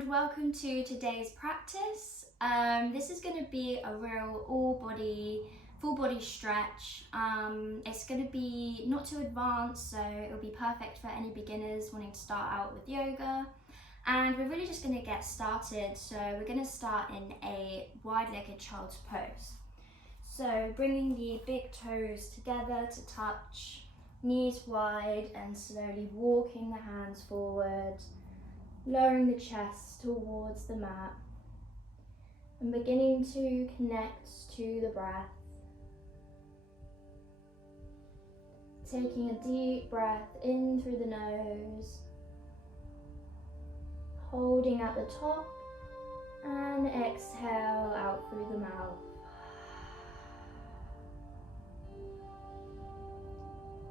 and welcome to today's practice. This is going to be a real full body stretch. It's going to be not too advanced, so it'll be perfect for any beginners wanting to start out with yoga. And we're really just going to get started. So we're going to start in a wide-legged child's pose. So bringing the big toes together to touch, knees wide, and slowly walking the hands forward, lowering the chest towards the mat and beginning to connect to the breath. Taking a deep breath in through the nose, holding at the top, and exhale out through the mouth.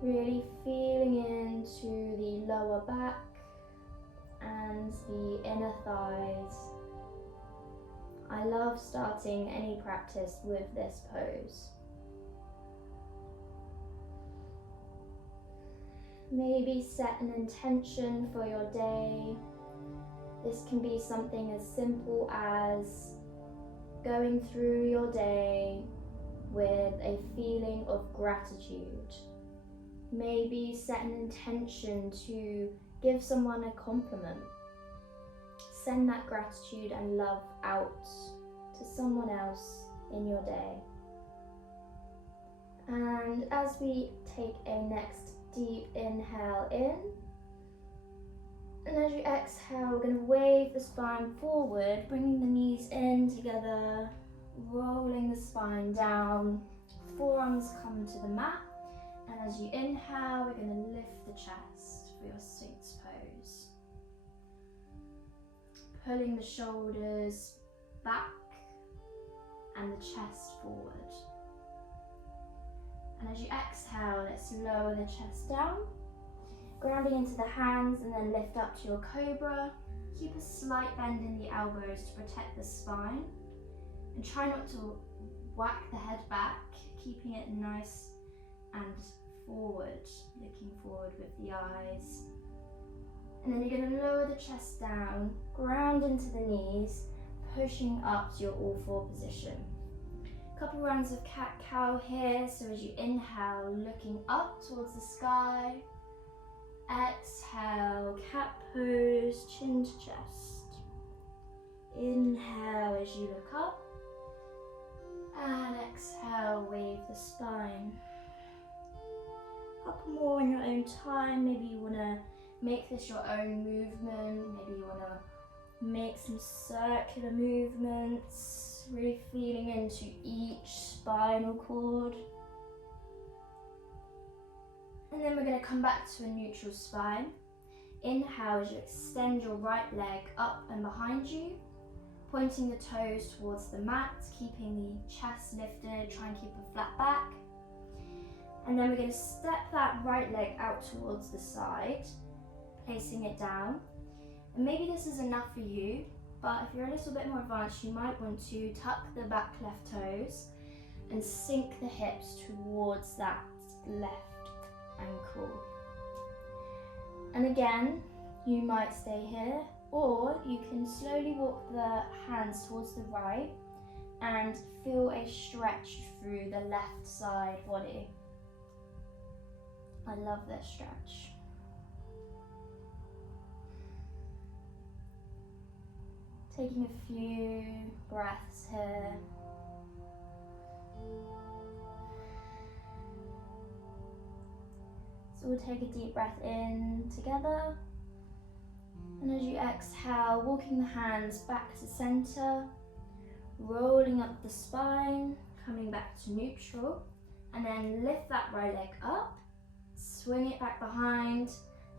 Really feeling into the lower back and the inner thighs. I love starting any practice with this pose. Maybe set an intention for your day. This can be something as simple as going through your day with a feeling of gratitude. Maybe set an intention to give someone a compliment. Send that gratitude and love out to someone else in your day. And as we take a next deep inhale in, and as you exhale, we're going to wave the spine forward, bringing the knees in together, rolling the spine down, forearms come to the mat, and as you inhale, we're going to lift the chest for your Sphinx pose. Pulling the shoulders back and the chest forward. And as you exhale, let's lower the chest down, grounding into the hands and then lift up to your cobra. Keep a slight bend in the elbows to protect the spine and try not to whack the head back, keeping it nice and forward, looking forward with the eyes. And then you're going to lower the chest down, ground into the knees, pushing up to your all-four position. A couple rounds of cat-cow here, so as you inhale, looking up towards the sky. Exhale, cat pose, chin to chest. Inhale as you look up. And exhale, wave the spine. A couple more in your own time. Maybe you want to make this your own movement. Maybe you want to make some circular movements, really feeling into each spinal cord. And then we're going to come back to a neutral spine. Inhale as you extend your right leg up and behind you, pointing the toes towards the mat, keeping the chest lifted, try and keep a flat back. And then we're going to step that right leg out towards the side, placing it down. And maybe this is enough for you, but if you're a little bit more advanced, you might want to tuck the back left toes and sink the hips towards that left ankle. And again, you might stay here, or you can slowly walk the hands towards the right and feel a stretch through the left side body. I love this stretch. Taking a few breaths here. So we'll take a deep breath in together. And as you exhale, walking the hands back to center, rolling up the spine, coming back to neutral, and then lift that right leg up, swing it back behind,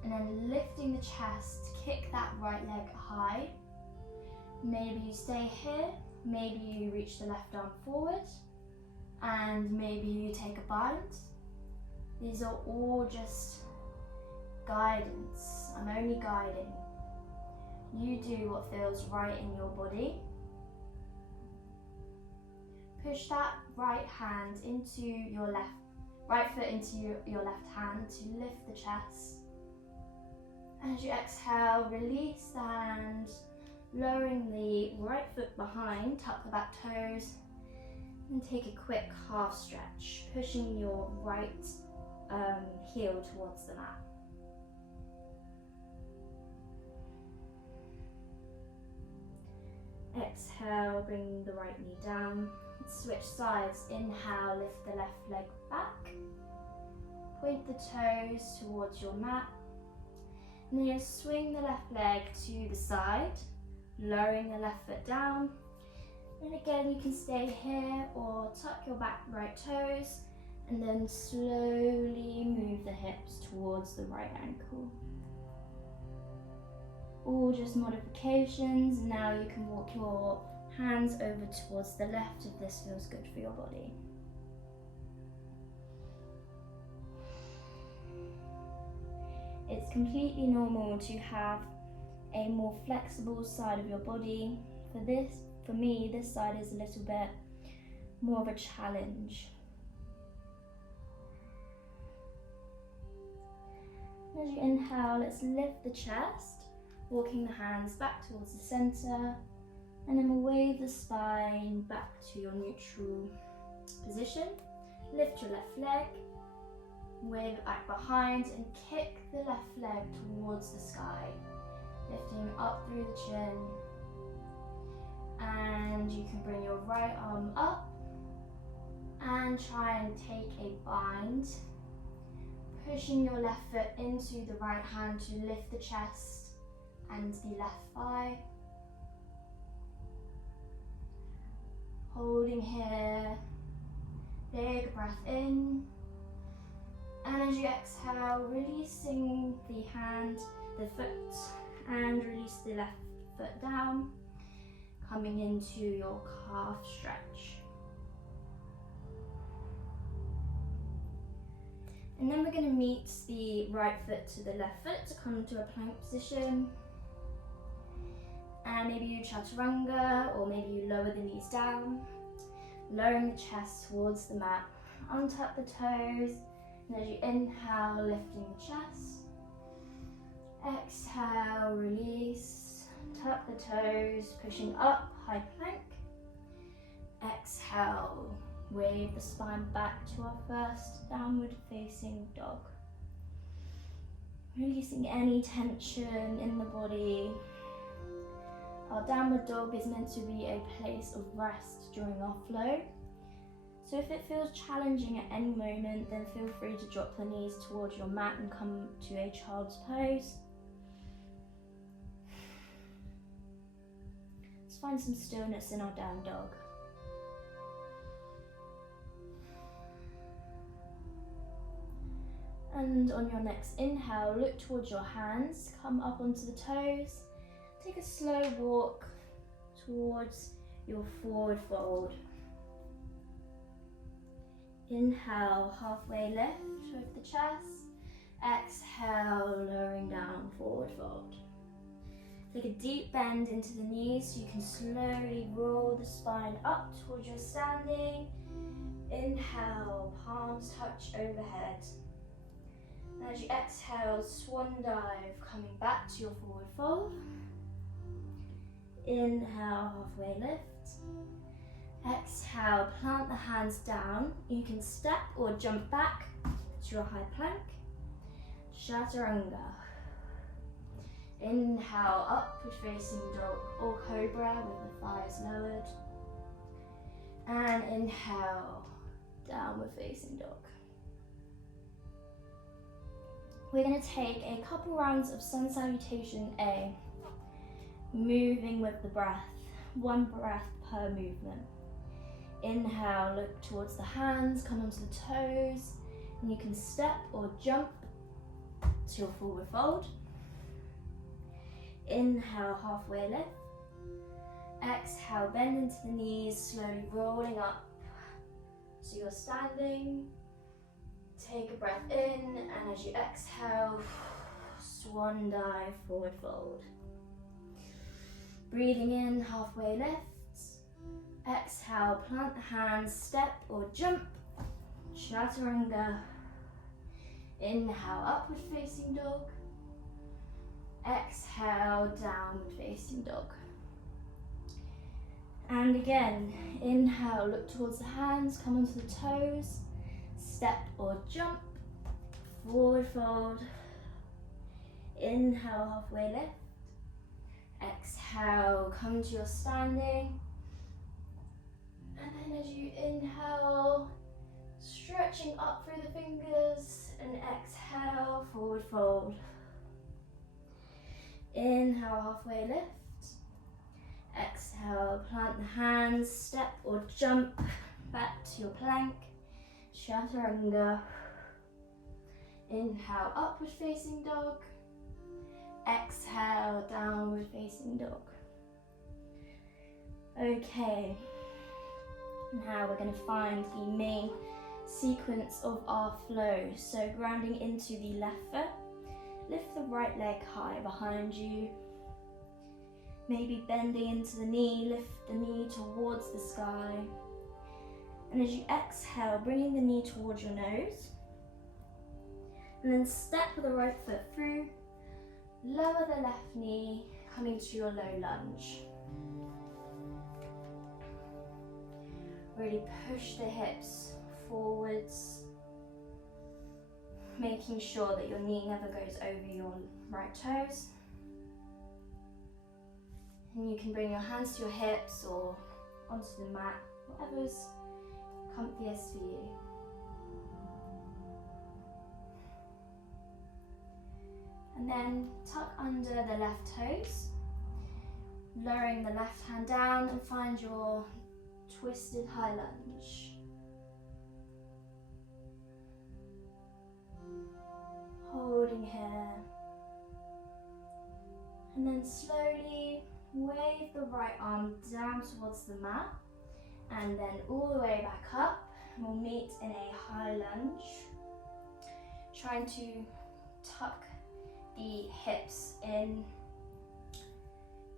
and then lifting the chest, kick that right leg high. Maybe you stay here, maybe you reach the left arm forward, and maybe you take a bind. These are all just guidance. I'm only guiding. You do what feels right in your body. Push that right hand into your left, right foot into your left hand to lift the chest. As you exhale, release the hand, lowering the right foot behind, tuck the back toes, and take a quick half stretch, pushing your right heel towards the mat. Exhale, bring the right knee down. Switch sides. Inhale, lift the left leg back. Point the toes towards your mat. And then you'll swing the left leg to the side, lowering the left foot down. And again, you can stay here or tuck your back right toes and then slowly move the hips towards the right ankle. All just modifications. Now you can walk your hands over towards the left if this feels good for your body. It's completely normal to have a more flexible side of your body. For me, this side is a little bit more of a challenge. As you inhale, let's lift the chest, walking the hands back towards the center, and then we'll wave the spine back to your neutral position. Lift your left leg, wave it back behind, and kick the left leg towards the sky, lifting up through the chin. And you can bring your right arm up and try and take a bind, pushing your left foot into the right hand to lift the chest and the left thigh. Holding here, big breath in, and as you exhale, releasing the foot, and release the left foot down, coming into your calf stretch. And then we're going to meet the right foot to the left foot to come to a plank position. And maybe you chaturanga, or maybe you lower the knees down, lowering the chest towards the mat. Untuck the toes, and as you inhale, lifting the chest. Exhale, release, tuck the toes, pushing up, high plank. Exhale, wave the spine back to our first downward facing dog. Releasing any tension in the body. Our downward dog is meant to be a place of rest during our flow. So if it feels challenging at any moment, then feel free to drop the knees towards your mat and come to a child's pose. Let's find some stillness in our down dog. And on your next inhale, look towards your hands, come up onto the toes. Take a slow walk towards your forward fold. Inhale, halfway lift with the chest. Exhale, lowering down, forward fold. Take a deep bend into the knees so you can slowly roll the spine up towards your standing. Inhale, palms touch overhead. And as you exhale, swan dive, coming back to your forward fold. Inhale, halfway lift. Exhale, plant the hands down. You can step or jump back to your high plank. Chaturanga. Inhale, upward facing dog or cobra with the thighs lowered. And inhale, downward facing dog. We're going to take a couple rounds of sun salutation A, moving with the breath, one breath per movement. Inhale, look towards the hands, come onto the toes, and you can step or jump to your forward fold. Inhale, halfway lift. Exhale, bend into the knees, slowly rolling up so you're standing. Take a breath in, and as you exhale, swan dive, forward fold. Breathing in, halfway lift. Exhale, plant the hands, step or jump, chaturanga. Inhale, upward facing dog. Exhale, downward facing dog. And again, inhale, look towards the hands, come onto the toes, step or jump, forward fold. Inhale, halfway lift. Exhale, come to your standing. And then as you inhale, stretching up through the fingers, and exhale, forward fold. Inhale, halfway lift. Exhale, plant the hands, step or jump back to your plank, chaturanga. Inhale, upward facing dog. Exhale, downward facing dog. Okay, now we're going to find the main sequence of our flow. So grounding into the left foot, lift the right leg high behind you. Maybe bending into the knee, lift the knee towards the sky. And as you exhale, bringing the knee towards your nose. And then step the right foot through, lower the left knee, coming to your low lunge. Really push the hips forwards, making sure that your knee never goes over your right toes. And you can bring your hands to your hips or onto the mat, whatever's comfiest for you. And then tuck under the left toes, lowering the left hand down, and find your twisted high lunge. Holding here. And then slowly wave the right arm down towards the mat, and then all the way back up. We'll meet in a high lunge, trying to tuck the hips in.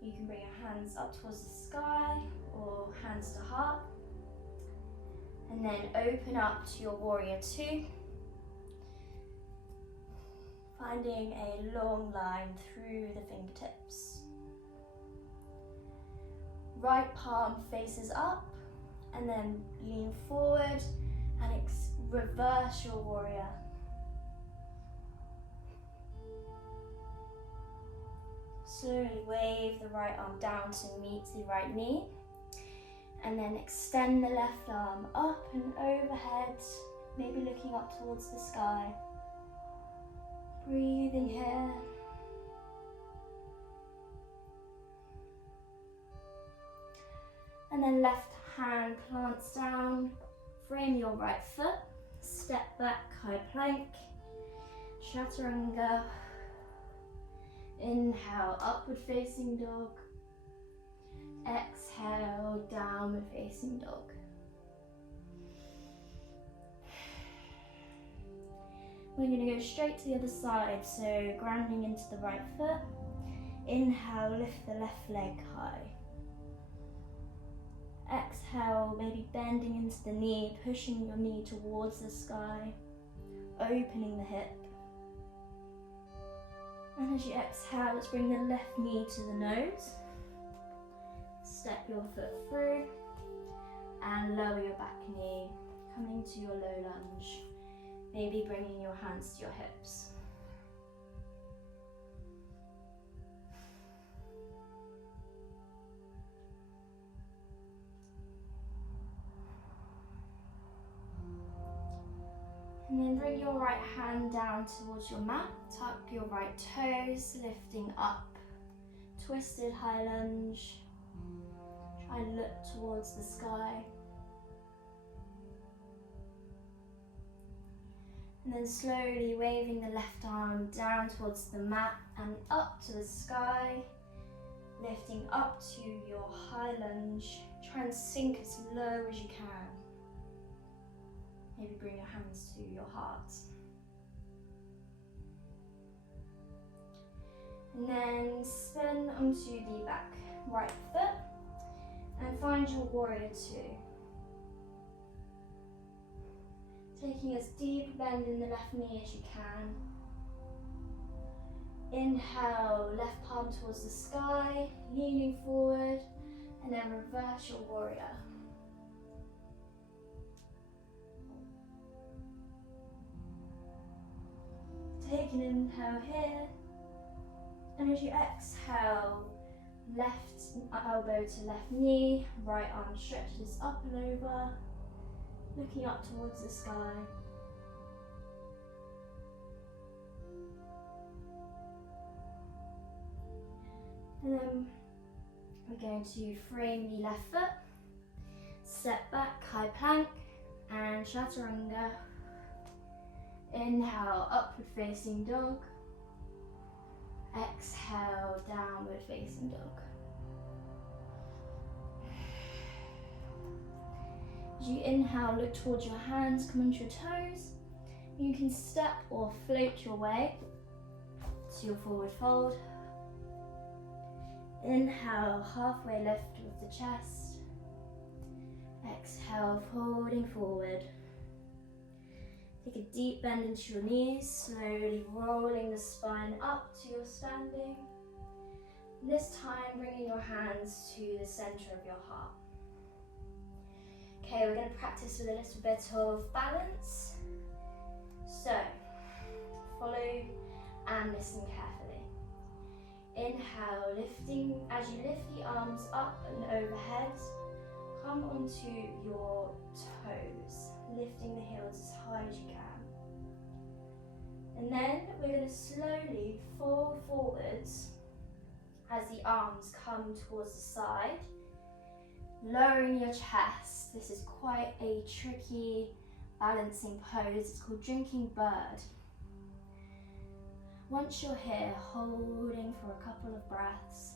You can bring your hands up towards the sky or hands to heart, and then open up to your warrior two, finding a long line through the fingertips. Right palm faces up, and then lean forward and reverse your warrior. Slowly wave the right arm down to meet the right knee, and then extend the left arm up and overhead, maybe looking up towards the sky. Breathing here. And then left hand plants down, frame your right foot, step back, high plank, chaturanga. Inhale, upward facing dog. Exhale, downward facing dog. We're going to go straight to the other side, so grounding into the right foot. Inhale, lift the left leg high. Exhale, maybe bending into the knee, pushing your knee towards the sky, opening the hip. And as you exhale, let's bring the left knee to the nose. Step your foot through and lower your back knee, coming to your low lunge. Maybe bringing your hands to your hips. And then bring your right hand down towards your mat, tuck your right toes, lifting up, twisted high lunge. Try and look towards the sky. And then slowly waving the left arm down towards the mat and up to the sky, lifting up to your high lunge. Try and sink as low as you can. Maybe bring your hands to your heart. And then spin onto the back right foot and find your warrior two. Taking as deep a bend in the left knee as you can. Inhale, left palm towards the sky, leaning forward, and and then reverse your warrior. Take an inhale here, and as you exhale, left elbow to left knee, right arm stretches up and over, looking up towards the sky. And then we're going to frame the left foot, step back, high plank, and chaturanga. Inhale, upward facing dog. Exhale, downward facing dog. As you inhale, look towards your hands, come onto your toes. You can step or float your way to your forward fold. Inhale, halfway lift with the chest. Exhale, folding forward. Take a deep bend into your knees, slowly rolling the spine up to your standing. And this time, bringing your hands to the center of your heart. Okay, we're going to practice with a little bit of balance. So, follow and listen carefully. Inhale, lifting, as you lift the arms up and overhead, come onto your toes, lifting the heels as high as you can. And then we're going to slowly fold forwards as the arms come towards the side, lowering your chest. This is quite a tricky balancing pose. It's called drinking bird. Once you're here, holding for a couple of breaths.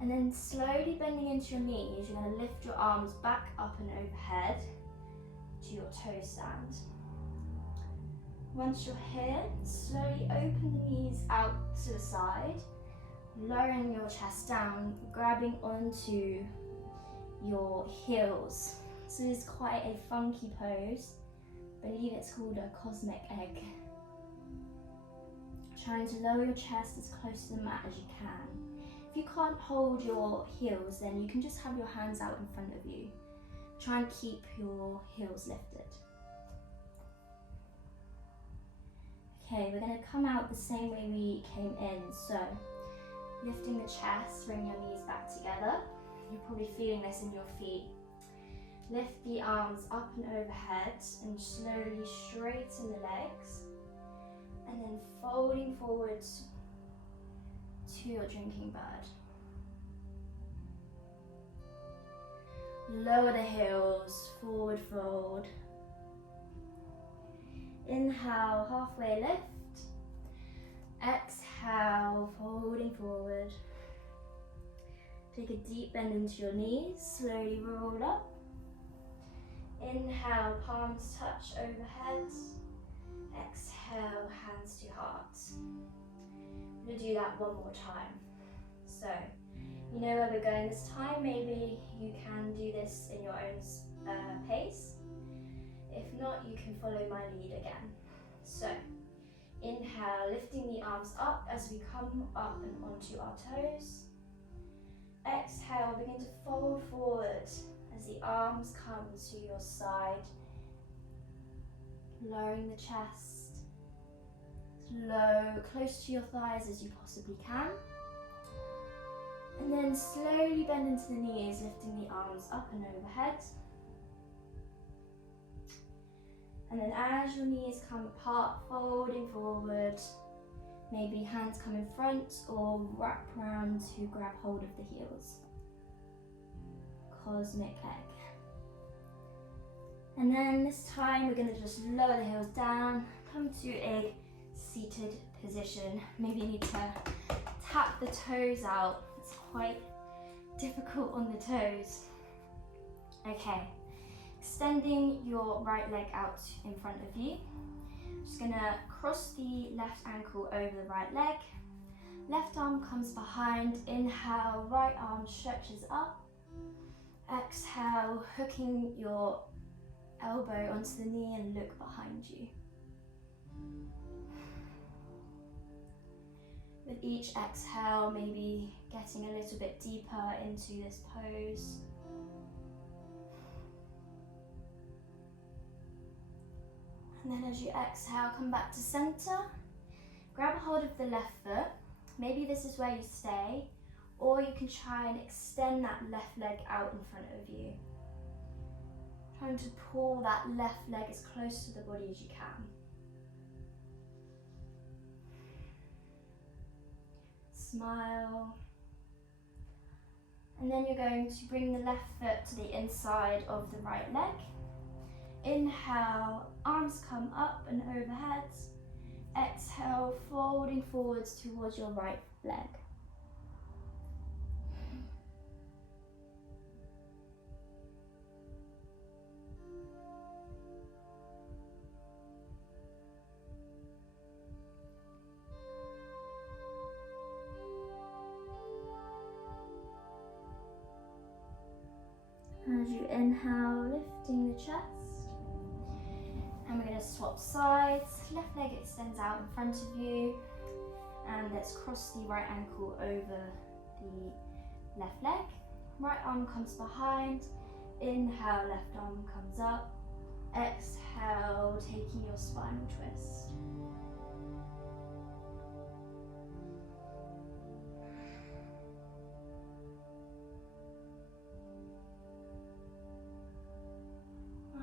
And then slowly bending into your knees, you're going to lift your arms back up and overhead to your toe stand. Once you're here, slowly open the knees out to the side, lowering your chest down, grabbing onto your heels. So this is quite a funky pose. I believe it's called a cosmic egg. Trying to lower your chest as close to the mat as you can. If you can't hold your heels, then you can just have your hands out in front of you. Try and keep your heels lifted. Okay, we're going to come out the same way we came in. So, lifting the chest, bring your knees back together. You're probably feeling this in your feet. Lift the arms up and overhead and slowly straighten the legs. And then folding forward to your drinking bird. Lower the heels, forward fold. Inhale, halfway lift. Exhale, folding forward. Take a deep bend into your knees, slowly roll up. Inhale, palms touch overhead. Exhale, hands to heart. I'm going to do that one more time. So, you know where we're going this time. Maybe you can do this in your own pace. If not, you can follow my lead again. So, inhale, lifting the arms up as we come up and onto our toes. Exhale, begin to fold forward as the arms come to your side. Lowering the chest, low, close to your thighs as you possibly can. And then slowly bend into the knees, lifting the arms up and overhead. And then as your knees come apart, folding forward, maybe hands come in front or wrap around to grab hold of the heels. Cosmic egg. And then this time we're going to just lower the heels down, come to a seated position. Maybe you need to tap the toes out. It's quite difficult on the toes. Okay, extending your right leg out in front of you. Just gonna cross the left ankle over the right leg. Left arm comes behind. Inhale, right arm stretches up. Exhale, hooking your elbow onto the knee and look behind you. With each exhale, maybe getting a little bit deeper into this pose. And then as you exhale, come back to center. Grab a hold of the left foot. Maybe this is where you stay, or you can try and extend that left leg out in front of you. Trying to pull that left leg as close to the body as you can. Smile. And then you're going to bring the left foot to the inside of the right leg. Inhale, arms come up and overhead. Exhale, folding forwards towards your right leg. As you inhale, lifting the chest. And we're going to swap sides. Left leg extends out in front of you. And let's cross the right ankle over the left leg. Right arm comes behind. Inhale, left arm comes up. Exhale, taking your spinal twist.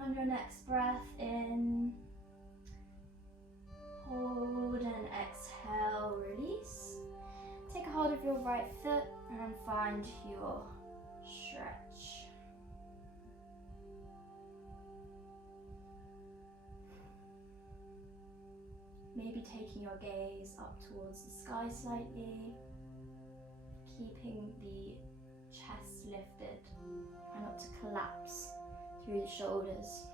On your next breath in, hold and exhale, release. Take a hold of your right foot and find your stretch. Maybe taking your gaze up towards the sky slightly, keeping the chest lifted. Try not to collapse through the shoulders.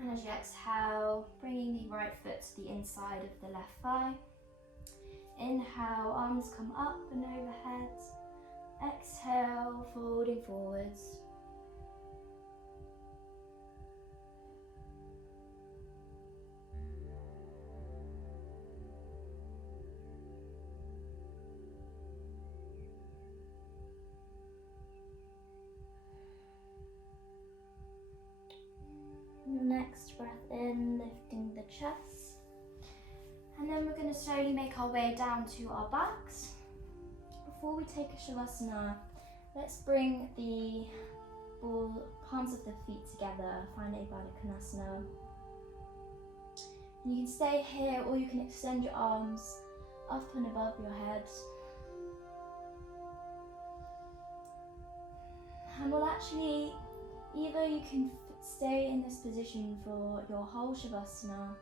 And as you exhale, bringing the right foot to the inside of the left thigh. Inhale, arms come up and overhead. Exhale, folding forwards. Next breath in, lifting the chest. And then we're going to slowly make our way down to our backs. Before we take a Savasana, let's bring the palms of the feet together, find a Baddha Konasana. And you can stay here or you can extend your arms up and above your head. And we'll actually, either you can stay in this position for your whole Shavasana,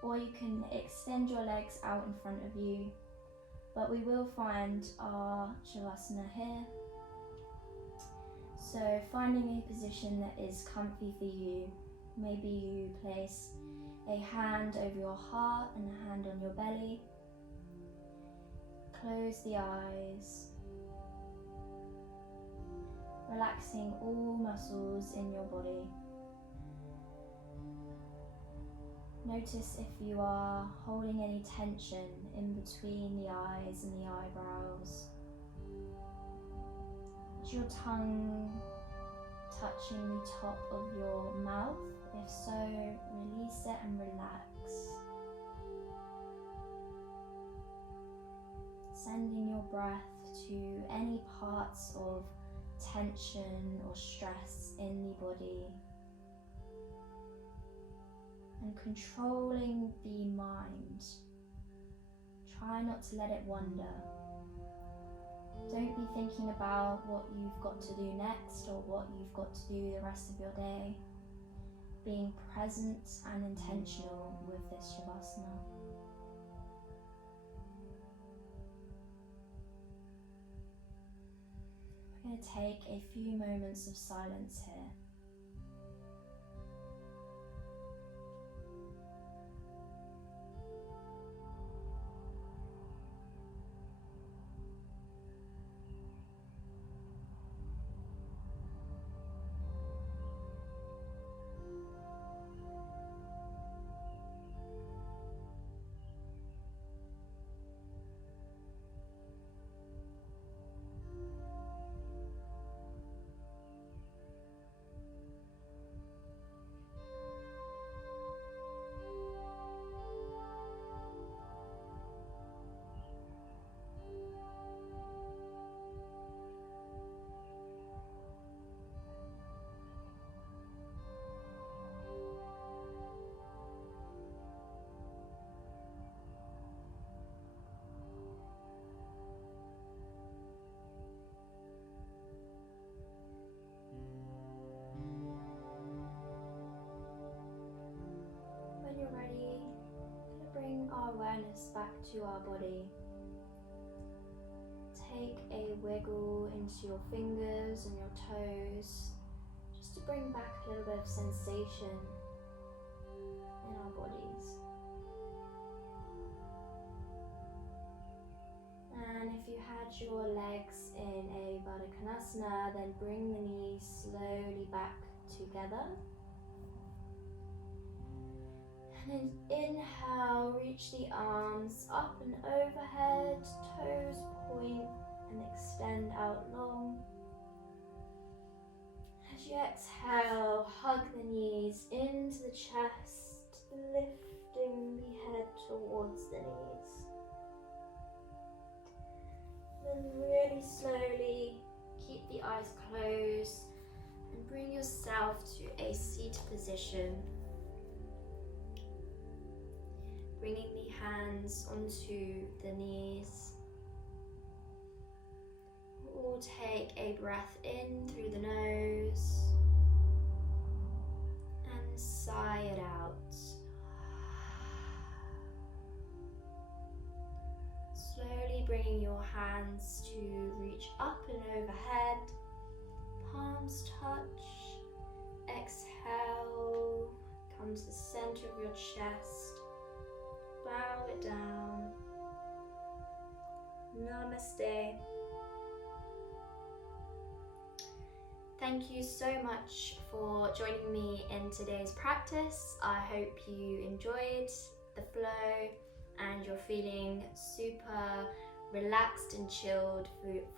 or you can extend your legs out in front of you, but we will find our Shavasana here. So finding a position that is comfy for you. Maybe you place a hand over your heart and a hand on your belly. Close the eyes, relaxing all muscles in your body. Notice if you are holding any tension in between the eyes and the eyebrows. Is your tongue touching the top of your mouth? If so, release it and relax. Sending your breath to any parts of tension or stress in the body. And controlling the mind. Try not to let it wander. Don't be thinking about what you've got to do next or what you've got to do the rest of your day. Being present and intentional with this Shavasana. We're going to take a few moments of silence here. awareness back to our body. Take a wiggle into your fingers and your toes, just to bring back a little bit of sensation in our bodies. And if you had your legs in a Baddha Konasana, then bring the knees slowly back together. And then inhale, reach the arms up and overhead, toes point and extend out long. As you exhale, hug the knees into the chest, lifting the head towards the knees. Then really slowly keep the eyes closed and bring yourself to a seated position. Bringing the hands onto the knees. We'll take a breath in through the nose and sigh it out. Slowly bringing your hands to reach up and overhead, palms touch. Exhale, come to the center of your chest. Bow it down. Namaste. Thank you so much for joining me in today's practice. I hope you enjoyed the flow and you're feeling super relaxed and chilled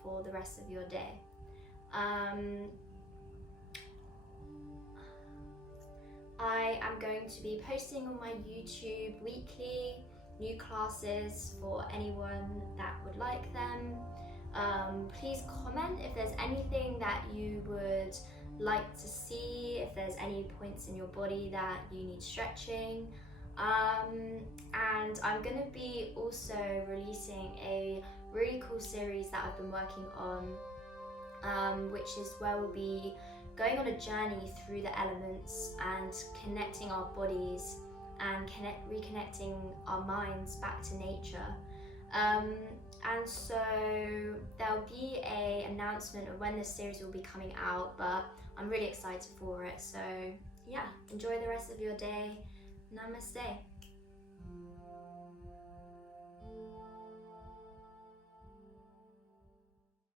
for the rest of your day. I am going to be posting on my YouTube weekly new classes for anyone that would like them. Please comment if there's anything that you would like to see, if there's any points in your body that you need stretching. And I'm going to be also releasing a really cool series that I've been working on, which is where we'll be going on a journey through the elements and connecting our bodies and reconnecting our minds back to nature. And so there'll be an announcement of when this series will be coming out, but I'm really excited for it. So yeah, enjoy the rest of your day. Namaste.